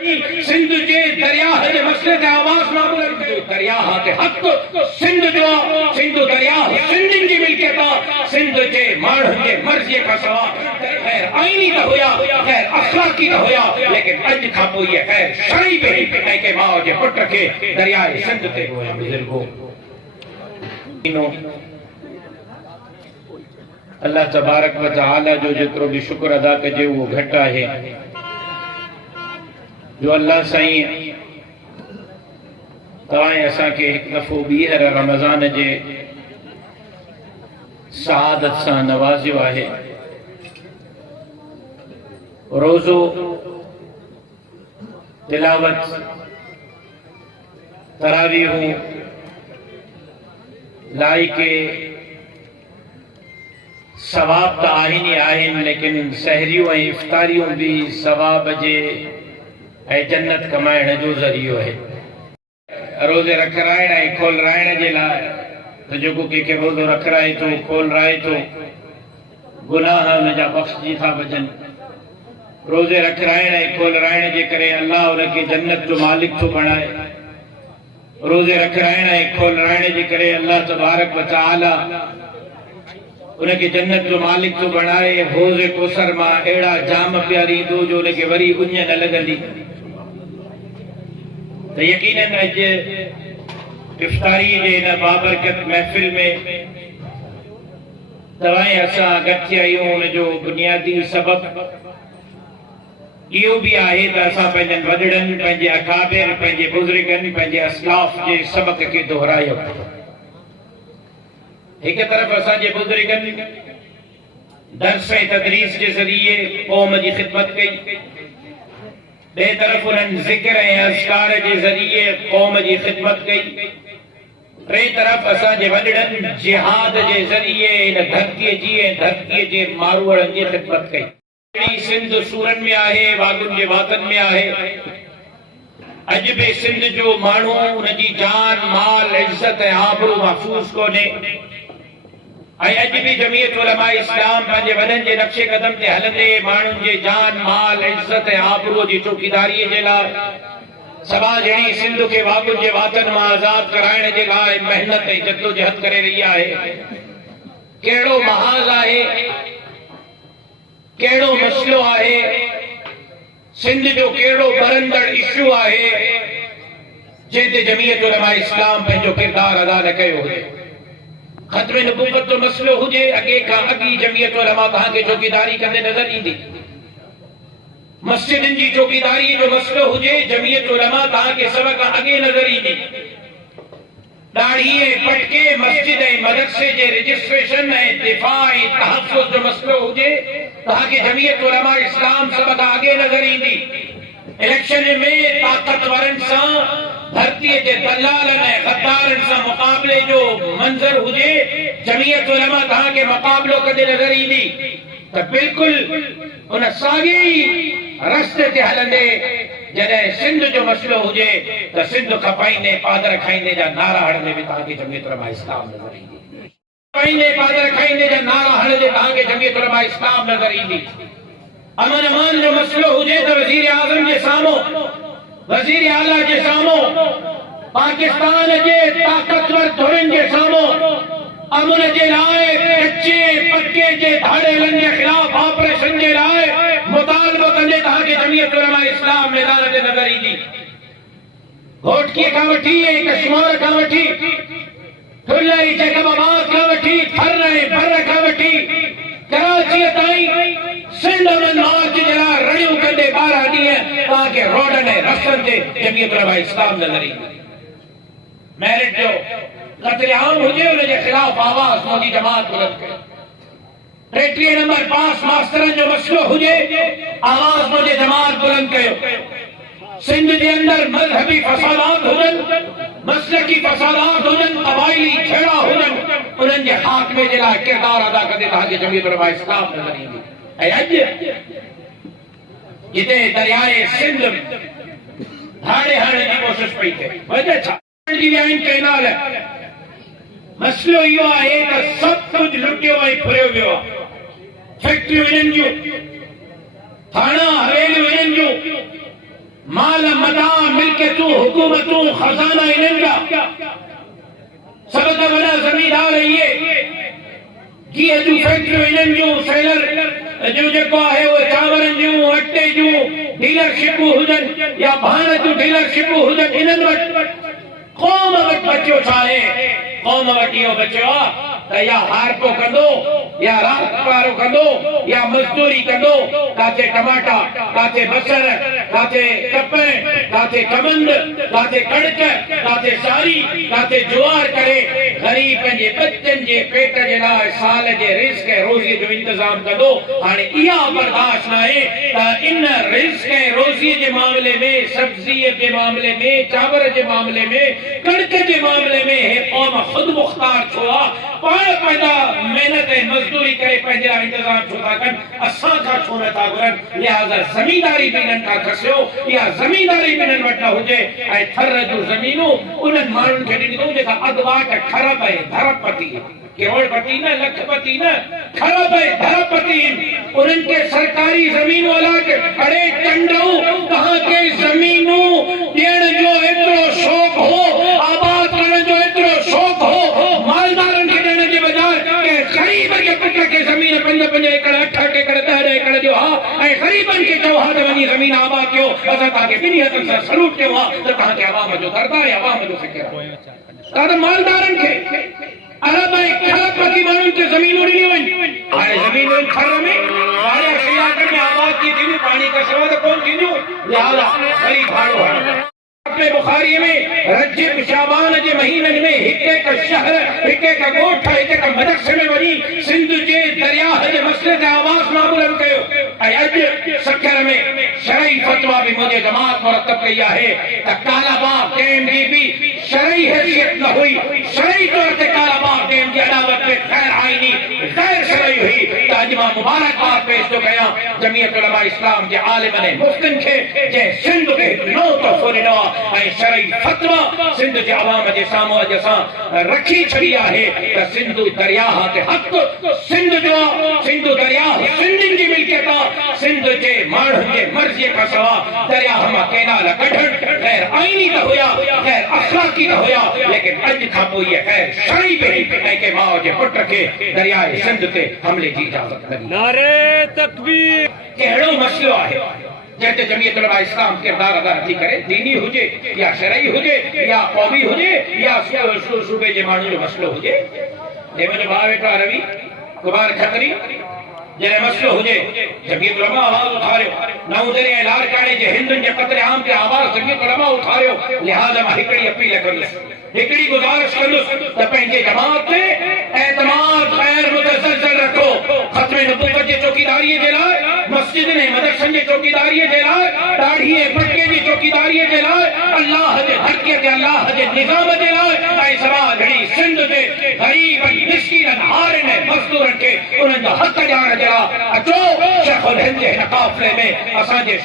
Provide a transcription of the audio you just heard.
सिंध जे दरिया जे मसले ते आवाज ना बुलंद कयो। दरिया के हक सिंध जो सिंध दरिया सिंधिन जी मिल्कियत सिंध जे माण्हुनि जे मर्ज़ी खां सवा खैर आईनी त हुया खैर अखलाकी त हुया लेकिन अॼु खां पोइ ये खैर शरई पे ऐं के माउ जे पुट खे दरिया सिंध ते हुया बुजुर्गो। अल्लाह तबारक व तआला जो जेतिरो भी शुक्र अदा कजे वो घट है। जो अल्लाह साईं तवाए असा के एक दफ़ो ॿीहर रमज़ान जे सआदत सां नवाज़ियो आहे। रोज़ो तिलावत तरावीहूं लाई के सवाब त आहिनि ई आहिनि लेकिन सहरियूं ऐं इफ्तारियूं भी सवाब जे ऐं जन्नत कमाइण जो ज़रियो है। रोज़े रखराइण ऐं खोलराइण जे लाइ त जेको कंहिंखे रोज़ो रखराए थो खोलराए थो गुनाह हुनजा बख़्शिजी था वञनि। रोज़े रखराइण ऐं खोलराइण जे करे अल्लाह उनखे जन्नत जो मालिक थो बणाए। रोज़े रखराइण ऐं खोलराइण जे करे अल्लाह तबारक व तआला उनके जन्नत जो मालिक तो बनाए। हौज़े कौसर मां एड़ा जाम प्यारी दो जो उनके वरी उञ न लगंदी। तो यकीनन अज इफ्तारी जे इन बाबरकत महफिल में तवाए असा गॾिजी आहियूं। उन जो बुनियादी सबब इहो भी आहे त असां पंहिंजनि वॾड़नि पंहिंजे अकाबिर पंहिंजे बुज़ुर्गनि पंहिंजे असलाफ जे सबक खे दोहरायो। एक तरफ असांजे बुजुर्गनि दर्स ऐं तदरीस के जरिए कौम की खिदमत कई। बे तरफ उन्हनि ज़िक्र ऐं अज़कार के जरिए कौम की खिदमत कई। टे तरफ असांजे वॾड़नि जिहाद के जरिए इन धरतीअ जी ऐं धरतीअ जे मारूअड़नि जी खिदमत कई। अहिड़ी सिंध सूरन में आहे वागुनि जे वातन में आहे। अज भी सिंध जो माण्हू उनकी जान माल इज्जत ऐं आबरू महफूज़ कोन्हे। अज भी जमीयत उलमा इस्लाम पंहिंजे वॾनि जे नक्शे कदम ते हलंदे माण्हुनि जे जान माल इज्जत ऐं आबरूअ जी चौकीदारीअ जे लाइ सभा जहिड़ी सिंध खे वागुनि जे वातन मां आज़ाद कराइण जे लाइ मेहनत ऐं जद्दोजहद करे रही आहे। कहिड़ो महाज़ आहे कहिड़ो मसइलो आहे सिंध जो कहिड़ो बरंदड़ इशू आहे जंहिं ते जमीयत उलमा इस्लाम पंहिंजो किरदार अदा न कयो हुजे। खत्म नबूवत जो मसलो हुजे अगे का अगी जमीयत उलमा तहांखे चौकीदारी कंदे नजर ईंदी। मस्जिदनि जी चौकीदारी जो मसलो हुजे जमीयत उलमा तहांखे सब खां अगे नजर ईंदी। दाढ़ी पटके मस्जिद ऐं मदरसे जे रजिस्ट्रेशन ऐं दिफा ऐं तहफ़्फ़ुज़ जो मसलो हुजे तहांखे जमीयत उलमा इस्लाम सब खां अगे नजर ईंदी। इलेक्शन में ताकतवरनि सां धरती के दलालन ऐं गद्दारनि सां मुक़ाबले जो मंजर हुजे जमीयत उलमा तहांखे मुक़ाबलो कंदे नजर ईंदी। त बिल्कुल उन साॻे ई रस्ते ते हलंदे जॾहिं सिंध जो मसलो हुजे त सिंध खपाईंदे पादर खाईंदे जा नारा हणंदे भी तहांखे जमीयत उलमा इस्लाम नजर ईंदी। खपाईंदे पादर खाईंदे जा नारा हणंदे तहांखे जमीयत उलमा इस्लाम नजर ईंदी। अमन अमान जो मसलो हुजे त वज़ीर आज़म जे साम्हूं वज़ीर आला के साम्हूं पाकिस्तान के ताकतवर धुरनि के साम्हूं अमन के लाइ कच्चे पक्के के धाड़ेलनि के खिलाफ ऑपरेशन के लाइ मुतालबो कंदे तहांखे जमीयत उलमा इस्लाम मैदान ते नजर ईंदी। घोटकीअ खां वठी ऐं कश्मीर खां वठी ठुल्लई जैकबाबाद खां वठी थर ऐं भर खां वठी कराची ताईं सिंध में मार्च जे लाइ रड़ियूं कंदे 12 ॾींहं तहांखे रोडनि ऐं रस्तनि ते जमीयत उलमा इस्लाम नजर ईंदी। मेरिट जो क़त्लेआम हुजे उनके खिलाफ आवाज़ मोदी जमात बुलंद करे। 33 नंबर पास मास्तरनि जो मसलो हुजे आवाज़ मोदी जमात बुलंद कयो। सिंध के अंदर मजहबी फसादात हुजनि मसलकी फसादात हुजनि कबाइली छेड़ा हुजनि उन्हनि जे खात्मे जे लाइ किरदार अदा कंदे तहांखे जमीयत उलमा इस्लाम नजर ईंदी। ऐं अॼु जिते दरियाए सिंध धाड़े हणण जी कोशिश पई थिए वजह छा कैनाल मसलो इहो आहे त सभु कुझु लुटियो ऐं फुरियो वियो आहे। फैक्ट्रियूं इन्हनि जूं थाणा हवेलियूं इन्हनि जूं माल मता मिल्कियतूं हुकूमतूं खजाना इन्हनि जा सब खां वॾा ज़मींदार इहे जीअं जूं फैक्ट्रियूं इन्हनि जूं सेलर जो जेको आहे उहे चांवरनि जूं अटे जूं डीलरशिपूं हुजनि या भाण जूं डीलरशिपूं हुजनि इन्हनि वटि क़ौम वटि बचियो छा आहे क़ौम वटि इहो बचियो आहे त या हारको कंदो या रात वारो कंदो या मज़दूरी कंदो काथे टमाटा काथे बसर काथे कपह काथे कमंद काथे कणक काथे सारी काथे ज्वार करे ग़रीब पंहिंजे बच्चनि जे पेट जे लाइ साल जे रिज़्क़ ऐं रोज़ीअ जो इंतज़ाम कंदो हाणे इहा बर्दाश्त न आहे त इन रिज़्क़ ऐं रोज़ीअ जे मामले में सब्ज़ीअ जे मामले में चांवर जे मामले में कणक जे मामले में हे क़ौम ख़ुदि मुख़्तार छो आहे पाण पैदा मेहनत ऐं मज़दूरी करे पंहिंजे लाइ इंतज़ाम छो था कनि असां खां छो नथा घुरनि लिहाज़ा ज़मींदारी बि इन्हनि खां खसियो इहा ज़मींदारी बि इन्हनि वटि न हुजे ऐं थर जूं ज़मीनूं उन्हनि माण्हुनि खे ॾिनियूं जेका अॻुवाट ख़रब ऐं धरपती करोड़पति न लखपति न खरब ऐं धरपति उन्हनि खे सरकारी ज़मीनूं अलाट अड़े चंडऊ तव्हांखे ज़मीनूं ॾियण जो एतिरो शौक़ु हो आबाद करण जो एतिरो शौक़ु हो मालदारनि खे ॾियण जे बजाय ग़रीब जे पुट खे ज़मीन 5-5 एकड़ 8 एकड़ 10 एकड़ जो हा ऐं ग़रीबनि खे चओ हा त वञी ज़मीन आबाद कयो असां तव्हांखे ॿिन्ही हथनि सां सलूट कयो आहे त तव्हांखे अवाम जो दर्द आहे अवाम जो फ़िक्र आहे त मालदारनि खे अरब ऐं खरबपति माण्हुनि खे ज़मीनूं ॾिनियूं आहिनि हाणे ज़मीनूं खर में वारिया इलाइक़नि में आबाद थी थींदियूं पाणी कसरो त कोन थींदियूं लिहाज़ा वरी भाड़ो हणो बुखारी में रजब शाबान जे महीननि में हिक शहर हिक ॻोठ हिक मदरसे में वञी सिंध जे दरियाह जे मसइले ते आवाज़ माबुलंद कयो ऐं अॼु सखर में शरई फतवा बि मुंहिंजे जमात मुरतब कई आहे त कालाबाग डैम जी बि शरई हैसियत न हुई शरई तौर ते कालाबाग डैम जी अदावत में ग़ैर आईनी ग़ैर शरई हुई त अॼु मां मुबारकबाद पेश थो कयां जमीयत उलमा इस्लाम जे आलिमनि ऐं मुफ़्तिन खे जंहिं सिंध खे नओं तोहफ़ो ॾिनो आहे ऐं शरई फतवा सिंध जे अवाम जे साम्हूं अॼु असां रखी छॾी आहे त सिंधु दरियाह ते हक़ सिंध जो सिंधु दरियाह सिंधियुनि जी मिल्कियत आहे सिंध जे माण्हुनि जे मर्ज़ीअ खां सवाइ दरियाह मां केनाल कढणु ग़ैर आईनी त हुया ग़ैर अख़लाक़ी त हुया लेकिन अॼु खां पोइ इहे ग़ैर शरई बि ऐं के माउ जे पुट खे दरियाह सिंध ते हमले जी इजाज़त ॾिनी नारे तकबीर कहिड़ो मसइलो आहे जैसे जमीयत उलमा इस्लाम किरदार अदा थी करे दीनी हुजे या शरई हुजे या क़ौमी हुजे या सूबे जे माण्हू जो मसइलो हुजे जे मुंहिंजो भाउ वेठो आहे रवि कुमार खत्री जॾहिं मसइलो हुजे जमीयत उलमा आवाज़ उथारियो नवदरी ऐं लारकाणे जे हिंदुनि जे क़त्ल आम ते आवाज़ जमीयत उलमा उथारियो लिहाज़ा मां हिकिड़ी अपील कंदुसि हिकिड़ी गुज़ारिश कंदुसि त पंहिंजे जमात ते एतमाद ग़ैर मुतज़लज़ल रखो ख़त्मे नबूवत जे चौकीदारीअ जे लाइ मस्जिदनि ऐं मदरसनि जे चौकीदारीअ जे लाइ ॾाढ़ी ऐं पटके जी चौकीदारीअ जे लाइ अल्लाह जे हक़ ते अल्लाह जे निज़ाम जे लाइ ऐं समाज अहिड़ी सिंध जे ग़रीब मिस्कीन हारनि ऐं मज़दूरनि खे उन्हनि जा हक़ ॾियण जे लाइ अचो शेख़ुल हिंद जे हिन क़ाफ़िले में असांजे